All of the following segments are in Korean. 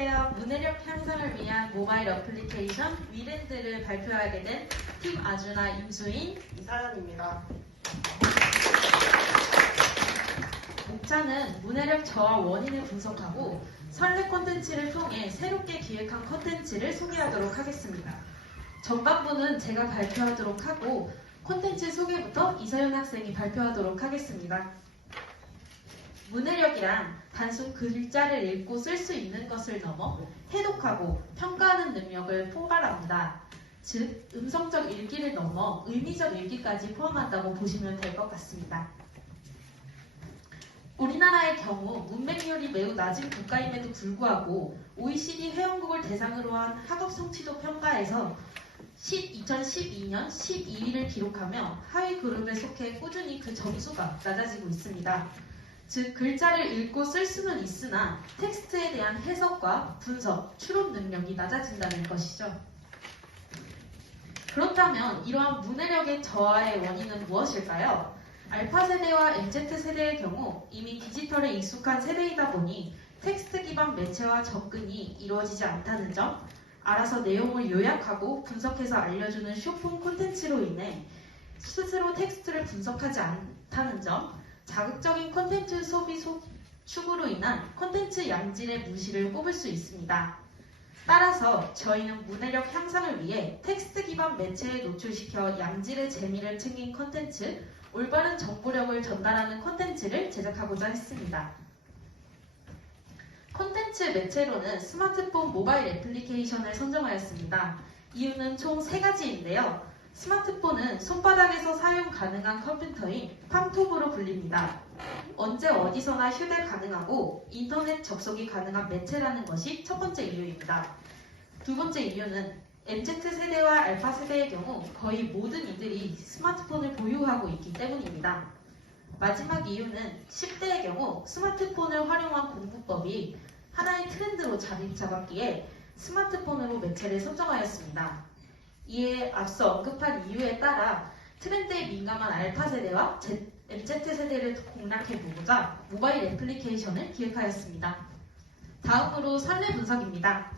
안녕하세요. 문해력 향상을 위한 모바일 어플리케이션 위랜드를 발표하게 된 팀 아주나 임수인, 이사연입니다. 목차는 문해력 저하 원인을 분석하고 선례 콘텐츠를 통해 새롭게 기획한 콘텐츠를 소개하도록 하겠습니다. 전반부는 제가 발표하도록 하고 콘텐츠 소개부터 이사연 학생이 발표하도록 하겠습니다. 문해력이란 단순 글자를 읽고 쓸 수 있는 것을 넘어 해독하고 평가하는 능력을 포괄합니다. 즉, 음성적 읽기를 넘어 의미적 읽기까지 포함한다고 보시면 될 것 같습니다. 우리나라의 경우 문맹률이 매우 낮은 국가임에도 불구하고 OECD 회원국을 대상으로 한 학업 성취도 평가에서 2012년 12위를 기록하며 하위 그룹에 속해 꾸준히 그 점수가 낮아지고 있습니다. 즉, 글자를 읽고 쓸 수는 있으나 텍스트에 대한 해석과 분석, 추론 능력이 낮아진다는 것이죠. 그렇다면 이러한 문해력의 저하의 원인은 무엇일까요? 알파 세대와 MZ 세대의 경우 이미 디지털에 익숙한 세대이다 보니 텍스트 기반 매체와 접근이 이루어지지 않다는 점, 알아서 내용을 요약하고 분석해서 알려주는 쇼폼 콘텐츠로 인해 스스로 텍스트를 분석하지 않다는 점, 자극적인 콘텐츠 소비 축으로 인한 콘텐츠 양질의 무시를 꼽을 수 있습니다. 따라서 저희는 문해력 향상을 위해 텍스트 기반 매체에 노출시켜 양질의 재미를 챙긴 콘텐츠, 올바른 정보력을 전달하는 콘텐츠를 제작하고자 했습니다. 콘텐츠 매체로는 스마트폰 모바일 애플리케이션을 선정하였습니다. 이유는 총 3가지인데요. 스마트폰은 손바닥에서 사용 가능한 컴퓨터인 팜톱으로 불립니다. 언제 어디서나 휴대 가능하고 인터넷 접속이 가능한 매체라는 것이 첫 번째 이유입니다. 두 번째 이유는 MZ세대와 알파세대의 경우 거의 모든 이들이 스마트폰을 보유하고 있기 때문입니다. 마지막 이유는 10대의 경우 스마트폰을 활용한 공부법이 하나의 트렌드로 자리 잡았기에 스마트폰으로 매체를 선정하였습니다. 이에 앞서 언급한 이유에 따라 트렌드에 민감한 알파세대와 MZ세대를 공략해보고자 모바일 애플리케이션을 기획하였습니다. 다음으로 선례 분석입니다.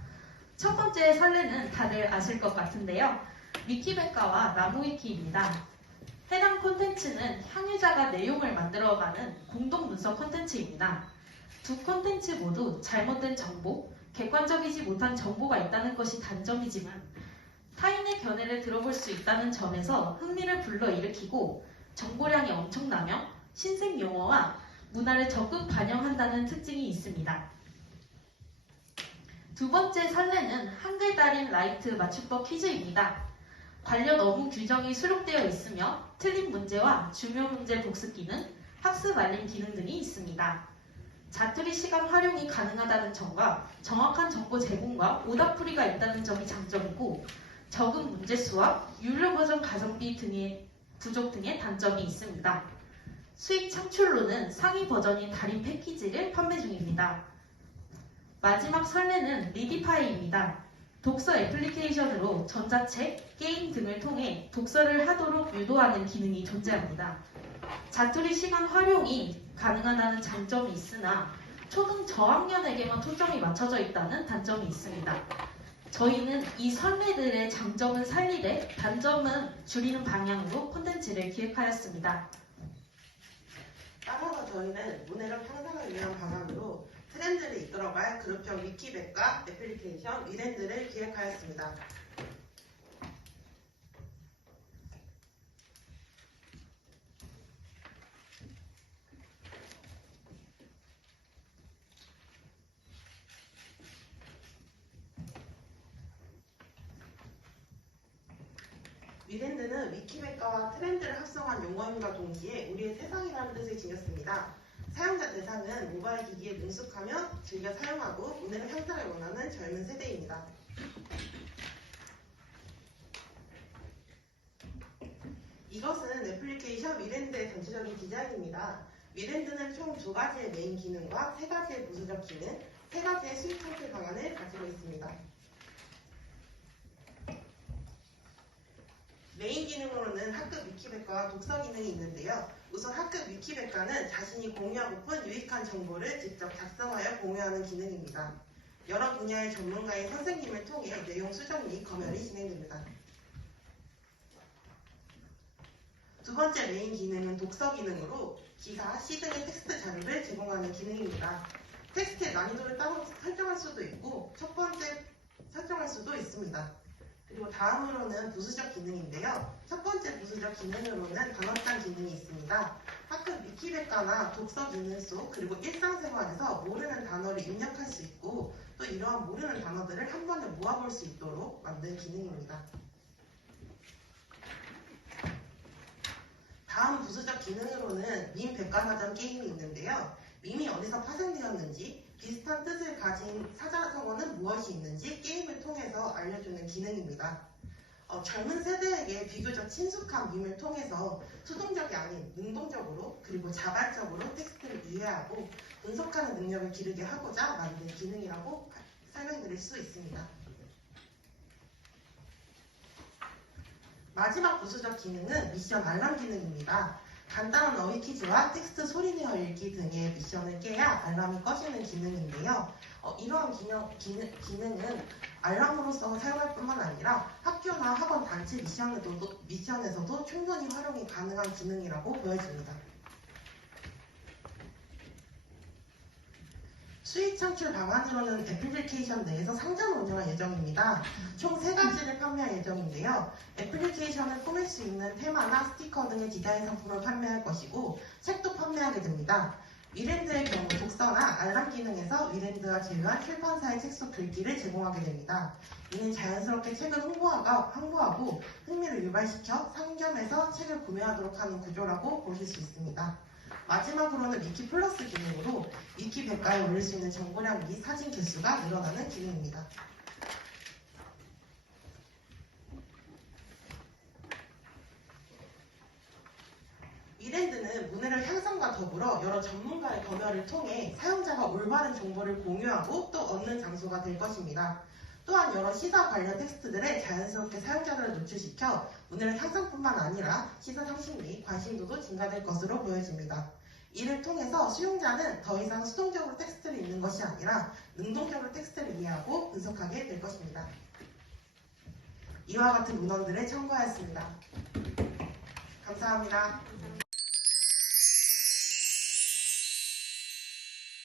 첫 번째 선례는 다들 아실 것 같은데요. 위키백과와 나무위키입니다. 해당 콘텐츠는 향유자가 내용을 만들어가는 공동 문서 콘텐츠입니다. 두 콘텐츠 모두 잘못된 정보, 객관적이지 못한 정보가 있다는 것이 단점이지만 타인의 견해를 들어볼 수 있다는 점에서 흥미를 불러일으키고 정보량이 엄청나며 신생 용어와 문화를 적극 반영한다는 특징이 있습니다. 두 번째 선례는 한글 달인 라이트 맞춤법 퀴즈입니다. 관련 업무 규정이 수록되어 있으며 틀린 문제와 중요 문제 복습 기능, 학습 알림 기능 등이 있습니다. 자투리 시간 활용이 가능하다는 점과 정확한 정보 제공과 오답풀이가 있다는 점이 장점이고 적은 문제수와 유료 버전 가성비 등의 부족 등의 단점이 있습니다. 수익 창출로는 상위 버전인 달인 패키지를 판매 중입니다. 마지막 선례는 리디파이입니다. 독서 애플리케이션으로 전자책, 게임 등을 통해 독서를 하도록 유도하는 기능이 존재합니다. 자투리 시간 활용이 가능하다는 장점이 있으나 초등 저학년에게만 초점이 맞춰져 있다는 단점이 있습니다. 저희는 이 선례들의 장점은 살리되 단점은 줄이는 방향으로 콘텐츠를 기획하였습니다. 따라서 저희는 문해력 향상을 위한 방안으로 트렌드를 이끌어갈 그룹형 위키백과 애플리케이션 위랜드를 기획하였습니다. 위랜드는 위키백과와 트렌드를 합성한 용어임과 동시에 우리의 세상이라는 뜻을 지녔습니다. 사용자 대상은 모바일 기기에 능숙하며 즐겨 사용하고 문해력 향상을 원하는 젊은 세대입니다. 이것은 애플리케이션 위랜드의 전체적인 디자인입니다. 위랜드는 총 2가지의 메인 기능과 3가지의 부수적 기능, 3가지의 수익 창출 방안을 가지고 있습니다. 메인 기능으로는 학급 위키백과와 독서 기능이 있는데요. 우선 학급 위키백과는 자신이 공유하고픈 유익한 정보를 직접 작성하여 공유하는 기능입니다. 여러 분야의 전문가의 선생님을 통해 내용 수정 및 검열이 진행됩니다. 두 번째 메인 기능은 독서 기능으로 기사, 시 등의 텍스트 자료를 제공하는 기능입니다. 텍스트의 난이도를 따로 설정할 수도 있고 첫 번째 설정할 수도 있습니다. 그리고 다음으로는 부수적 기능인데요. 첫 번째 부수적 기능으로는 단어장 기능이 있습니다. 학급 위키백과나 독서 기능 속 그리고 일상생활에서 모르는 단어를 입력할 수 있고 또 이러한 모르는 단어들을 한 번에 모아볼 수 있도록 만든 기능입니다. 다음 부수적 기능으로는 밈 백과사전 게임이 있는데요. 밈이 어디서 파생되었는지, 비슷한 뜻을 가진 사자성어는 무엇이 있는지 게임을 통해서 알려주는 기능입니다. 젊은 세대에게 비교적 친숙한 밈을 통해서 수동적이 아닌 능동적으로 그리고 자발적으로 텍스트를 이해하고 분석하는 능력을 기르게 하고자 만든 기능이라고 설명드릴 수 있습니다. 마지막 부수적 기능은 미션 알람 기능입니다. 간단한 어휘 퀴즈와 텍스트 소리내어 읽기 등의 미션을 깨야 알람이 꺼지는 기능인데요. 이러한 기능은 알람으로서 사용할 뿐만 아니라 학교나 학원 단체 미션에서도 충분히 활용이 가능한 기능이라고 보여집니다. 수익 창출 방안으로는 애플리케이션 내에서 상점 운영할 예정입니다. 총 3가지를 판매할 예정인데요. 애플리케이션을 꾸밀 수 있는 테마나 스티커 등의 디자인 상품을 판매할 것이고 책도 판매하게 됩니다. 위랜드의 경우 독서나 알람 기능에서 위랜드와 제휴한 출판사의 책 속 글귀를 제공하게 됩니다. 이는 자연스럽게 책을 홍보하고 흥미를 유발시켜 상점에서 책을 구매하도록 하는 구조라고 보실 수 있습니다. 마지막으로는 위키 플러스 기능으로 위키 백과에 올릴 수 있는 정보량 및 사진 개수가 늘어나는 기능입니다. 위랜드는 문해력 향상과 더불어 여러 전문가의 검열을 통해 사용자가 올바른 정보를 공유하고 또 얻는 장소가 될 것입니다. 또한 여러 시사 관련 텍스트들에 자연스럽게 사용자들을 노출시켜 문해력 향상뿐만 아니라 시사 상식 및 관심도도 증가될 것으로 보여집니다. 이를 통해서 수용자는 더 이상 수동적으로 텍스트를 읽는 것이 아니라 능동적으로 텍스트를 이해하고 분석하게 될 것입니다. 이와 같은 문헌들을 첨부하였습니다. 감사합니다.